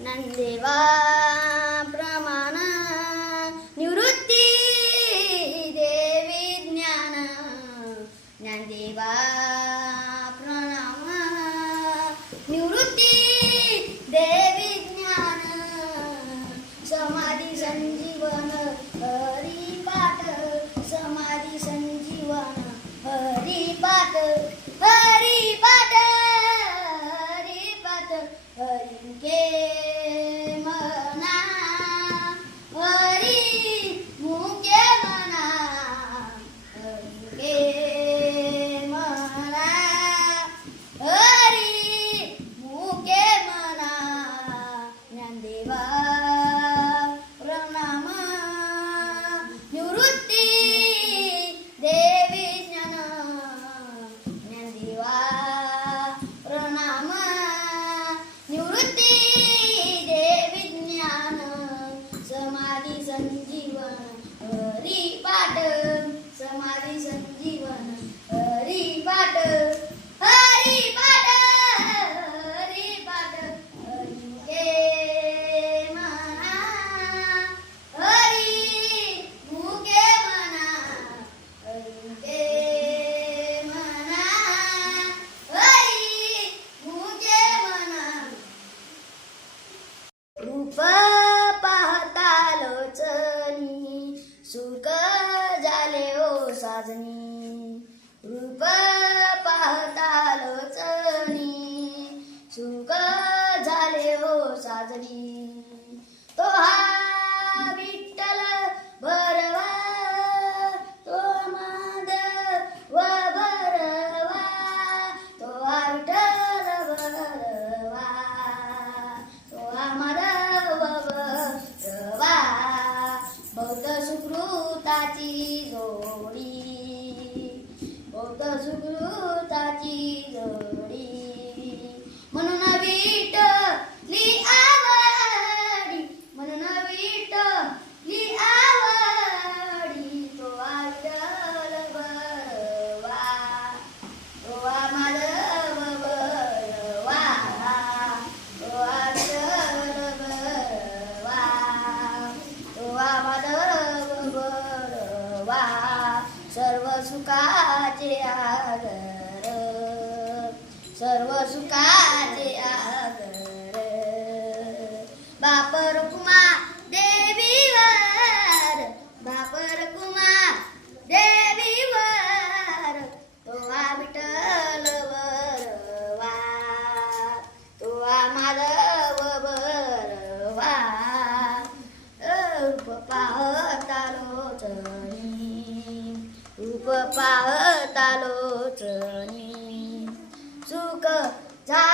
ज्ञानदेवा प्रमाण निवृत्ती देवी ज्ञान ज्ञानदेवा प्रणाम निवृत्ती देवी ज्ञान समाधी संजीवन हरिपाठ समाधी संजीवन हरिपाठ हरिपाठ हरिपाठ हरिके मना हरि मुके मना हरिके मना हरि मुके मना ज्ञानदेवा प्रणाम निवृत्ती देवी ज्ञान ज्ञानदेवा प्रणाम निवृत्ती देवी ज्ञान समाधी संजीवन हरिपाठ समाधी संजीवन हरिपाठ हरिपाठ हरिपाठ हरिके मना हरि मुके मना हरिके मना हरि मुके मना रूप पाहता लोचनी सुख झाले ओ साजनी रूप पाहता लोचनी सुख झाले ओ साजनी तो हा विठ्ठल भरवा तो माधव भरवा तो हा विठ्ठल भरवा तो हा माधव भरवा बौद्ध सुकृताची जोडी बौद्ध सुकृताची जोडी म्हणून विठ्ठली आवडी म्हणून विठ्ठली आवडी तो हा विठ्ठल भरवा तो हा माधव भरवा तो हा विठ्ठल भरवा तो हा माधव भरवा सर्व सुखाचे आगर सर्व सुखाचे आगर बापर कुमा देवीवर बापर कुमा देवीवर तो हा विठ्ठल भरवा तो हा माधव भरवा रूप पाहता लोचनी रूप पाहता लोचनी सुख झा